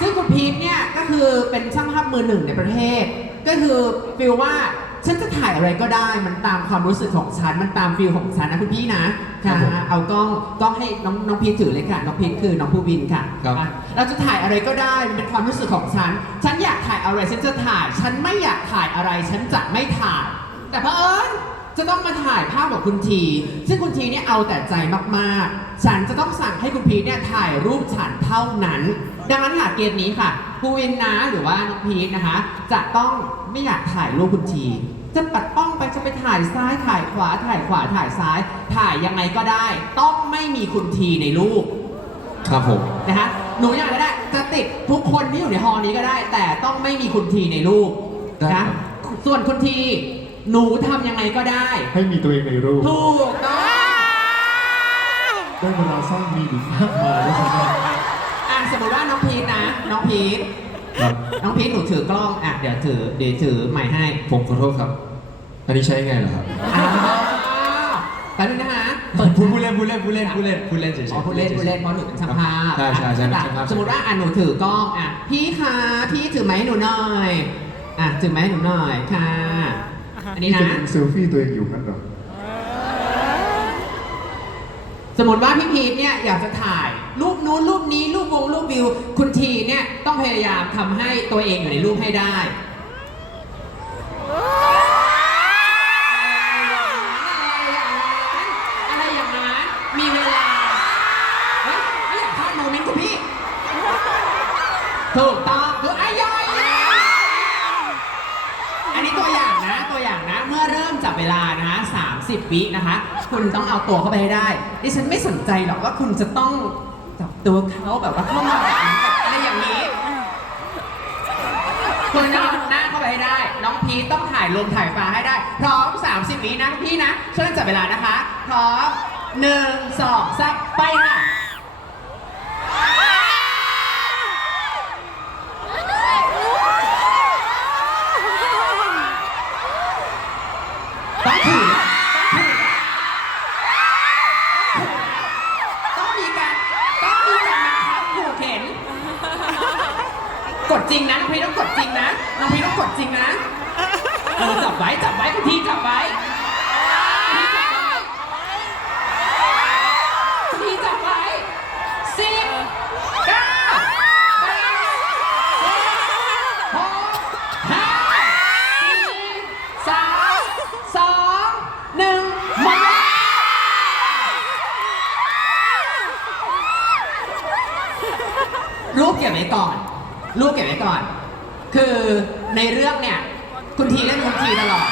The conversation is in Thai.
ซึ่งคุณพีทเนี่ยก็คือเป็นช่างภาพมือหนึ่งในประเทศ ก็คือฟีลว่าฉันจะถ่ายอะไรก็ได้ มันตามความรู้สึกของฉัน มันตามฟีลของฉันนะคุณพี่นะค่ะเอากล้องกล้องให้น้องน้องพีทถือเลยค่ะน้องพีทคือน้องผู้บินค่ะ ครับอะเราจะถ่ายอะไรก็ได้มันเป็นความรู้สึกของฉัน ฉันอยากถ่ายอะไรฉันจะถ่าย ฉันไม่อยากถ่ายอะไร ฉันจะไม่ถ่าย แต่เพอเอิญ จะต้องมาถ่ายภาพกับคุณที ซึ่งคุณทีเนี่ยเอาแต่ใจมากๆ ฉันจะต้องสั่งให้คุณพีทเนี่ยถ่ายรูปฉันเท่านั้น ดังนั้นค่ะเกมนี้ค่ะภูวินนะหรือว่าน้องพีทนะคะ จะต้องไม่อยากถ่ายรูปคุณที จะปัดป้องไปจะไปถ่ายซ้ายถ่ายขวาถ่ายขวาถ่ายซ้าย ถ่ายยังไงก็ได้ ต้องไม่มีคุณทีในรูปครับผมนะฮะหนูอยากก็ได้จะติดทุกคนที่อยู่ในฮอลล์นี้ก็ได้ แต่ต้องไม่มีคุณทีในรูปได้ครันะบ ส่วนคุณที หนูทำยังไงก็ได้ให้มีตัวเองในรูป ถูกต้องได้เวลาสร้างมีดีมากมายแล้วครับอะสมมติว่าน้องพีทนะน้องพีทครับน้องพีทหนูถือกล้องอะเดี๋ยวถือเดี๋ยวถือใหม่ให้ผมขอโทษครับ อันนี้ใช้ยังไงเหรอครับ อ้าวแป๊บนึงนะฮะเปิด พูดพูดเล่นพูดเล่นพูดเล่นพูดเล่นพูดเล่นเฉยๆอ๋อพูดเล่นพูดเล่นเพราะหนูเป็นช่างภาพใช่ใช่ใช่เป็นอะช่างภาพสมมติว่าอะหนูถือกล้องอะพี่คะพี่ถือไม้ให้หนูหน่อยอะถือไม้ให้หนูหน่อยค่ะ อันนี้นี่นะ จะเซลฟี่ตัวเองอยู่นั่นเหรอ สมมติว่าพี่พีทเนี่ยอยากจะถ่ายรูปนู้นรูปนี้รูปวงรูปวิว คุณทีเนี่ยต้องพยายามทำให้ตัวเองอยู่ในรูปให้ได้อะไรอย่างนั้นมีเวลาเฮ้ยไม่อยากพลาดโมเมนต์คุณพี่ถูกต้อง จับเวลานะ30 วินะคะ คุณต้องเอาตัวเข้าไปให้ได้ ดิฉันไม่สนใจหรอกว่าคุณจะต้องจับตัวเขาแบบว่าเข้ามาแบบนี้แบบอะไรอย่างนี้ คุณต้องเอาหน้าเข้าไปให้ได้ น้องพีทต้องถ่ายลมถ่ายฟ้าให้ได้ พร้อม 30 วินะพี่นะช่วยจับเวลานะคะ พร้อมหนึ่งสองสามไปค่ะ จริงนะน้องพีต้องกดจริงนะน้องพีต้องกดจริงนะเออจับไว้จับไว้คุณทีจับไว้คุณทีจับไว้คุณทีจับไว้สิบเก้าแปดเจ็ดหกห้าสี่สามสองหนึ่งหมดเวลา รูปเก็บไว้ก่อน ลูกเก็บไว้ก่อน คือในเรื่องเนี่ย คุณทีเล่นคุณทีตลอด